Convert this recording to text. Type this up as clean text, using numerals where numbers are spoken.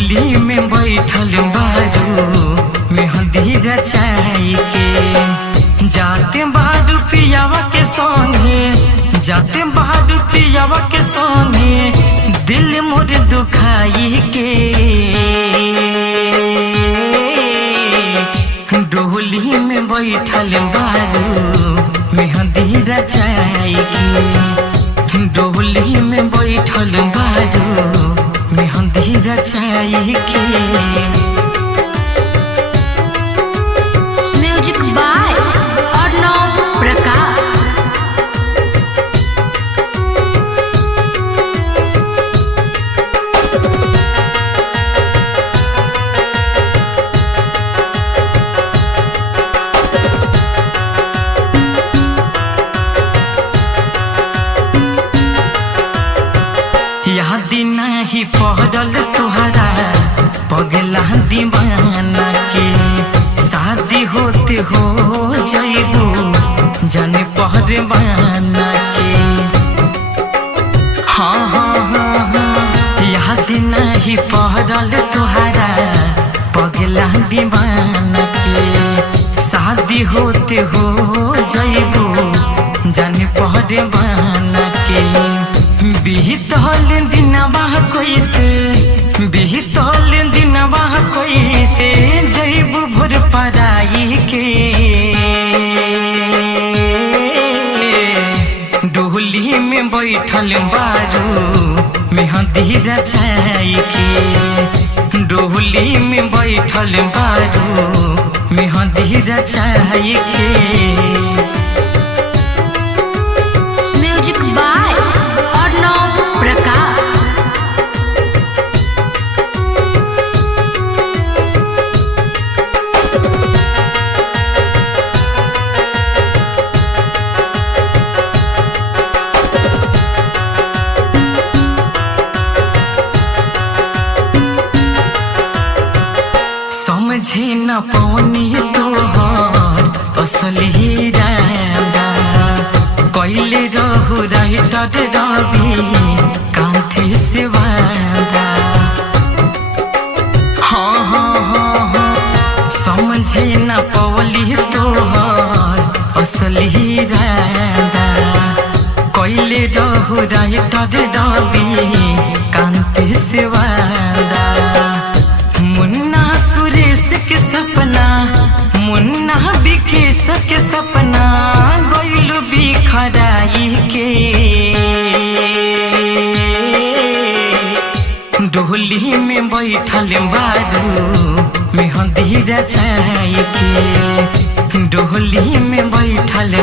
डोली में बैठल बारू मेहंदी रचाई के जाते बारू पियावा के सोने जाते बारू पियावा के सोने दिल मोर दुखाई के डोली में बैठल बारू मेहंदी रचाई के डोली में बैठल बारू मेहंदी रचाई के। Music by Arnav Prakash. याद नहीं पहरल तुहरा पगला दीवाना के शादी होते हो जइबू जाने पहरवाना के। हाँ हाँ हाँ हाँ याद नहीं पहरल तुहरा पगला दीवाना के शादी होते हो जइबू जाने पहरवाना के। बिहतल दिनवा कैसे बिहतल दिनवा कैसे जइबू भोर पराई के डोली में बैठल बारू मेहंदी रचाई के डोली में बैठल बारू मेहंदी रचाई के। Music by Arnav Prakash. समझे न पौनी तोहर असली रांदा कैले रहु राइटर रवि कांथे से वादा। हाँ हाँ हाँ हाँ समझे न पौली तोहर असली रांदा कैले रहु राइटर रवि कांथे से वादा। मुन्ना सुरेश के सपना मुन्ना विकेश के सपना गइलु बिखराई के डोली में बैठल बारू मेहंदी रचाई के डोली में बैठल